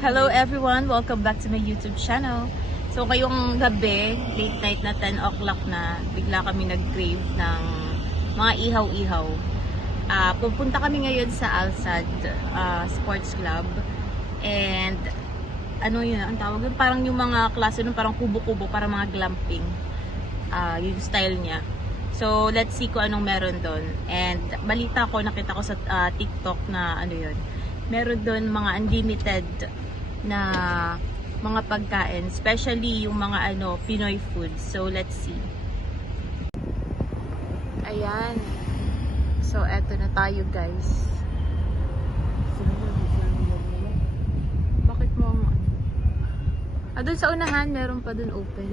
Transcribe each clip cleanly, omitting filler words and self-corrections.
Hello everyone! Welcome back to my YouTube channel. So ngayong gabi, late night na 10 o'clock na, bigla kami nag-crave ng mga ihaw-ihaw. Pupunta kami ngayon sa Alsad Sports Club. And ano yun, ang tawag yun? Parang yung mga klase nun, parang kubo-kubo, parang mga glamping. Yung style niya. So let's see kung anong meron doon. And balita ko, nakita ko sa TikTok na ano yun, meron doon mga unlimited na mga pagkain, especially yung mga Pinoy food. So let's see. Ayan. So eto na tayo, guys. Bakit mo doon sa unahan, meron pa doon open.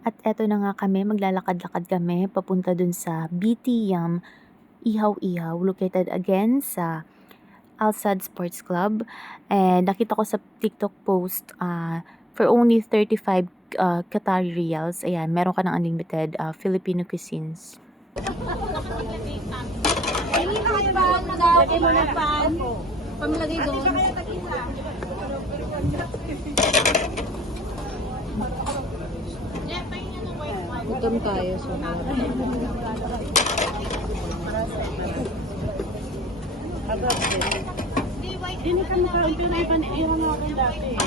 At eto na nga kami, maglalakad-lakad kami papunta dun sa BT Yum Ihaw-Ihaw, located again sa Alsad Sports Club. And nakita ko sa TikTok post, for only 35 Qatari Riyals, ayan, meron ka ng unlimited Filipino cuisines. Lagay mo na pan. Pamilagay doon. Gutom tayo, so Ini kan kalau Pinay pan iwan mo akin dati.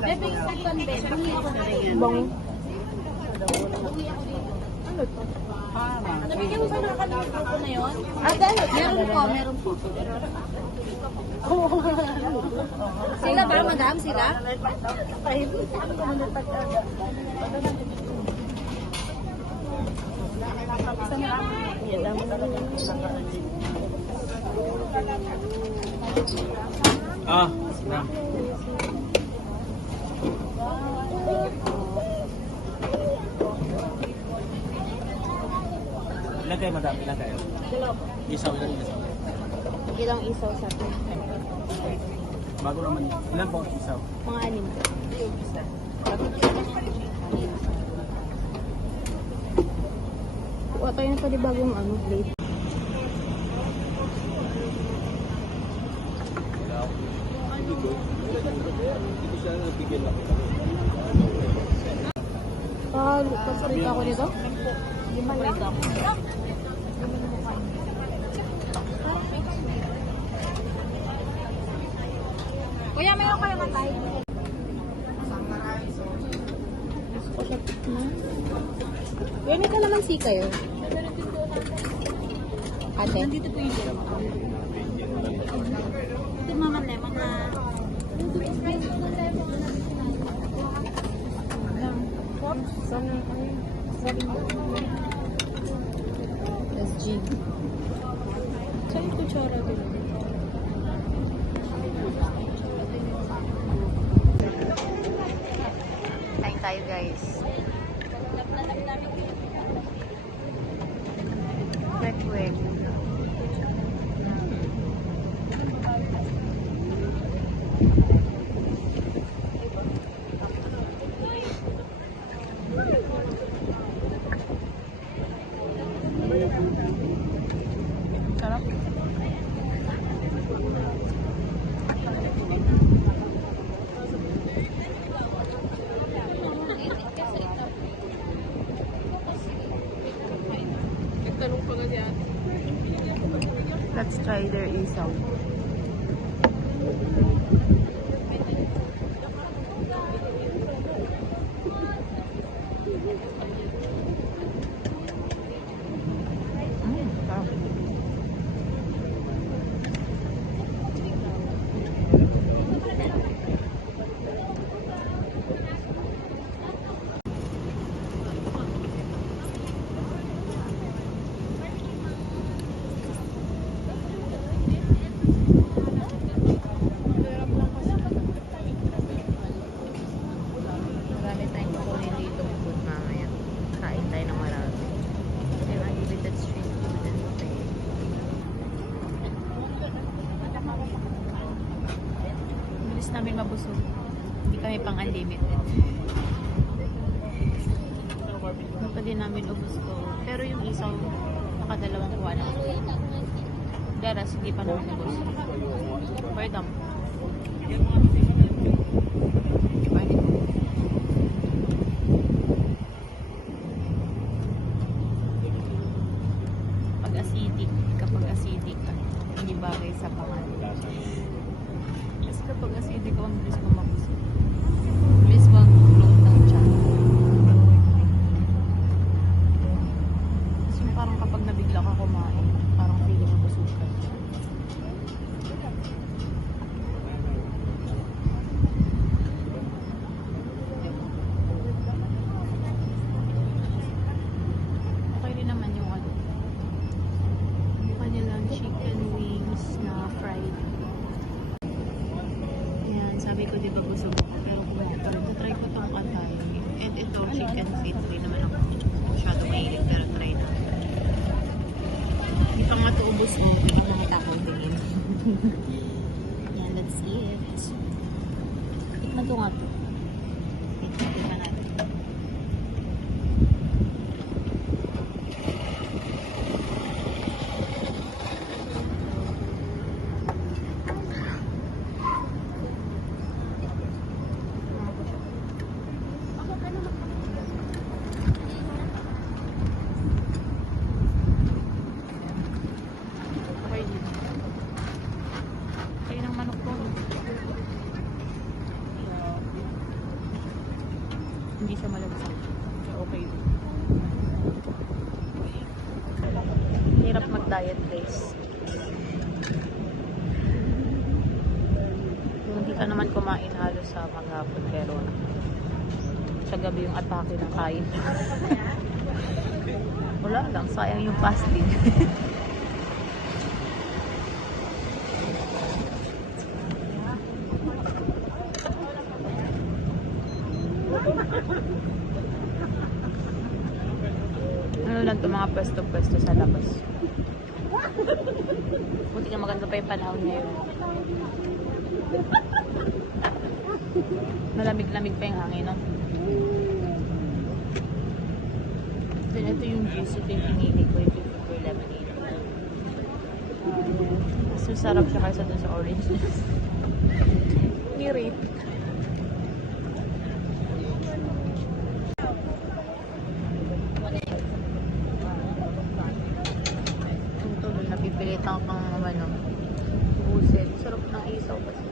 Bebe yung saktan be, bangi ako na rin yan. Bang. Nabigyan mo ba ng kanilang grupo na yun? Meron po. Sila ba, madam? Sila? Na. Ilan kayo, madam? Ilan kayo? Isaw, ilan isaw? Ilang isaw sa atin? Bago naman. Ilan po isaw? Mga 6. Kuha tayo ng panibagong plate. Pasalit ako nito? 5 lang. Kuya, meron kayo matay? Yan ka naman si kayo. Ate? Nandito po yung gym. Ito naman lemon na. SG. Saan yung kutsara dito? Kain tayo, guys. Kwek-kwek. Sarap. Let's try their isaw. namin mabusog. Hindi kami pang unlimited. Hindi pa din namin ubos ko. Pero yung isaw, Tsaka dalawang kuha na. Daras, hindi pa naman nabos. Pwedam. Pwede ko. Pag acidic, kapag acidic ka, hindi bagay sa pangalan. Kasi kapag acidic ako, ang bilis ko mabusog. Bilis mag-float ng tiyan. Kasi parang kapag nabigla ka kumain, parang feeling mo busog ka. Okay rin naman yung ano. Kanilang chicken wings na fried. Ayan, sabi ko di ba busog ako, pero try ko itong atay. And ito, chicken feet. Hindi naman ako masyado mahilig, pero try na. Hindi pa nga ito ubos mo, hindi ko nakita akong tingin. Ayan, let's eat. Tikman ko nga ito. Tikman natin. Okay din. Kaya ng manok ko. Hindi siya malagsak. Okay din. Hirap mag-diet, guys. Hindi ka naman kumain halos sa maghapon, pero sa gabi yung atake ng kain. Wala lang, sayang yung fasting. Ano lang ito, mga pwesto-pwesto sa labas. Buti nga maganda pa yung panahon ngayon. Malamig-lamig pa yung hangin, no? Then ito yung juice, ito yung pinili ko, yung cucumber lemonade. Mas masarap siya kaysa dun sa orange juice. Ni-rate. Ito, napipilit ako pang ano, buset. Sarap ng isaw kasi.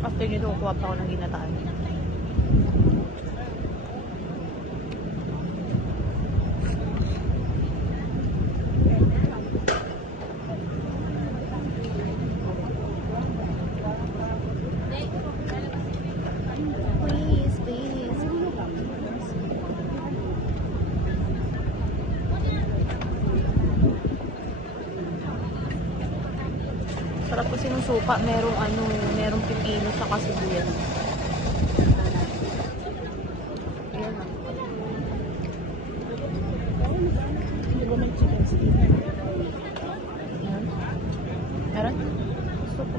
After nito, kukuha pa ako ng ginataan. Please, please. Sarap kasi ng suka, merong ano, merong pipino sa kasibuyas. Ayan na. Hindi ba may chicken stick? Ayan. Meron? Suka.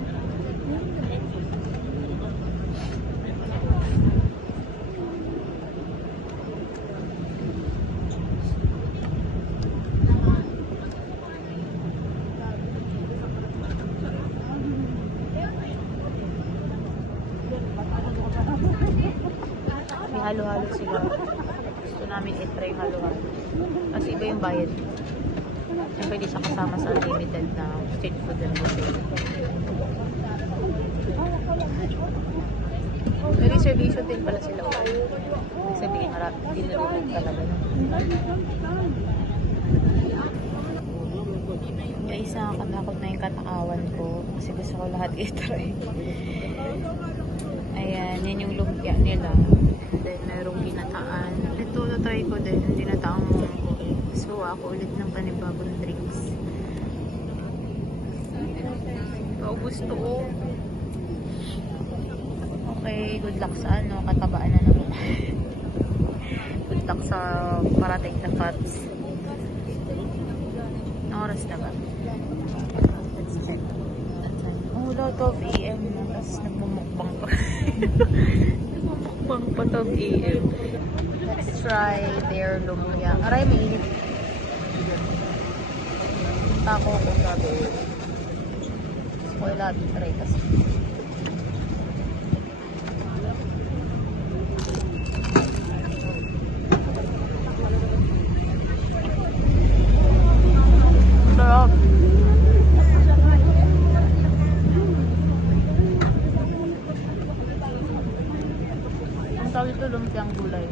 May halo-halo sila. Gusto namin i-try halo-halo. Kasi iba yung bayad. Siyempre di siya kasama sa unlimited na street food and buffet. May reservation din pala sila. Sabihin marami, hindi nalulog talaga. Guys, nakakatakot na yung katakawan ko. Kasi gusto ko lahat i-try. Ayan, yan yung lumpia nila. Then, merong ginataan. Ito, na-try ko din. Ginataang munggo. So, ako ulit ng panibagong drinks. Ito, gusto ko. Okay, good luck sa ano, katabaan na naman. Good luck sa parating na fats. Anong oras na ba? Let's check. Mula 12 a.m. na, tapos nagmumukbang pa. Nagmumukbang pa 12 a.m. Let's try their lumpia. Aray, mainit. Tako ko sabi. Gusto ko lahat try kasi. Sarap. Ang tawag ito lumpiang gulay.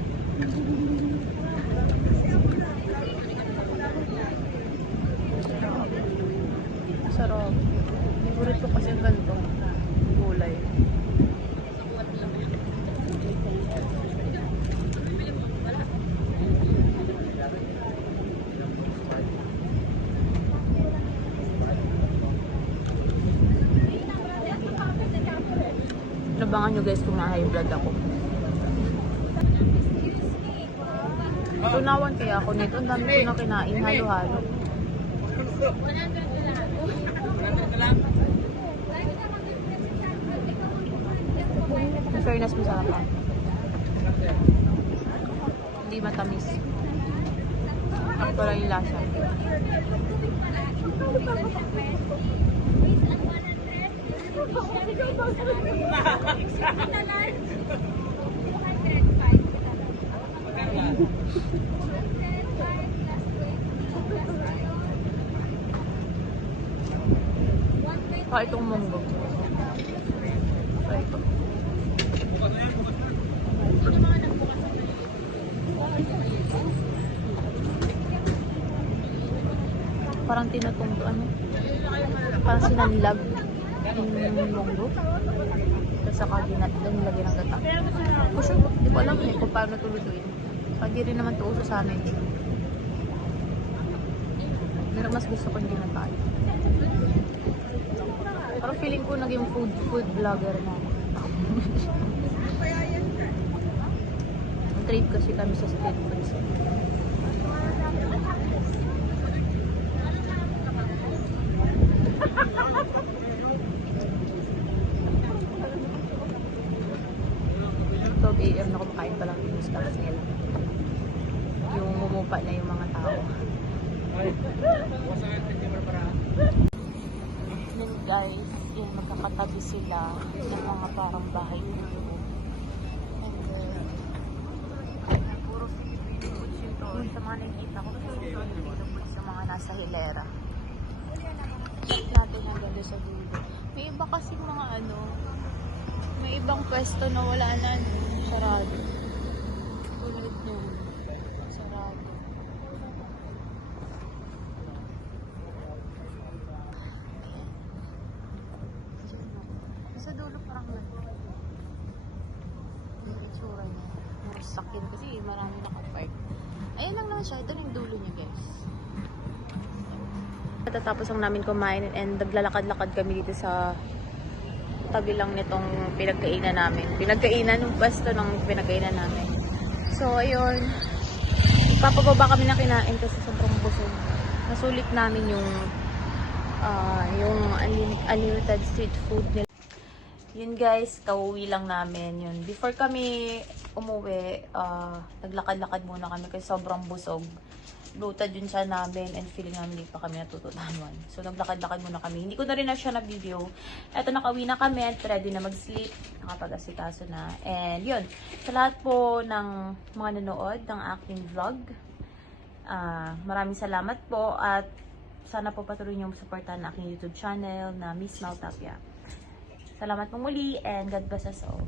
Sarap. Favorite ko kasi yung ganito. Gulay. Labangan nyo guys kung na-high blood ako. Tunawan kaya ako nito. Ang dami ko na kinain. Halo-halo. In fairness, masarap pa. Hindi matamis. Ako lang yung lasa. Itong munggo. Ito. Parang tinatong ano? Parang sinanlag yung munggo. Tapos saka dinatong lagyan ng gata. Kasi di ko alam eh kung paano tulutuin. Pwede rin naman ito uso sa amin. Pero mas gusto ko yung ginatay. Parang feeling ko naging food vlogger na. Trip kasi kami sa street foods. AM na kumakain pa lang yung staff nila. Yung mumupa na yung mga tao. Then guys, yung magkakatabi sila ng mga parang bahay dito. And then, puro Filipino foods yun to. Sa mga nakikita ko, kasi yung Filipino foods sa mga nasa hilera. Natin hanggang doon sa dulo. May iba kasi mga ano, may ibang pwesto na wala na, sarado. Ulit nyo. Sarado. Sa dulo parang yung itsura niya. Puro sakin kasi marami nakapark. Ayan lang naman siya. Ito na yung dulo niya guys. Matatapos lang namin kumain and naglalakad-lakad kami dito sa tabi lang nitong pinagkainan namin. Pinagkainan yung pwesto ng pinagkainan namin. So, ayun. Papababa kami na kinain kasi sobrang busog. Nasulit namin yung unlimited street food nila. Yun guys, kauwi lang namin yun. Before kami umuwi, naglakad-lakad muna kami kasi sobrang busog. Bloated yun siya namin and feeling namin hindi pa kami natutunawan. So, naglakad-lakad muna kami. Hindi ko na rin na siya na-video. Eto, nakauwi na kami at ready na mag-sleep. Nakapag-asikaso na. And yun, sa lahat po ng mga nanood ng aking vlog, maraming salamat po at sana po patuloy niyong supportan ang aking YouTube channel na Miss Mal Tapia. Salamat po muli and God bless us all.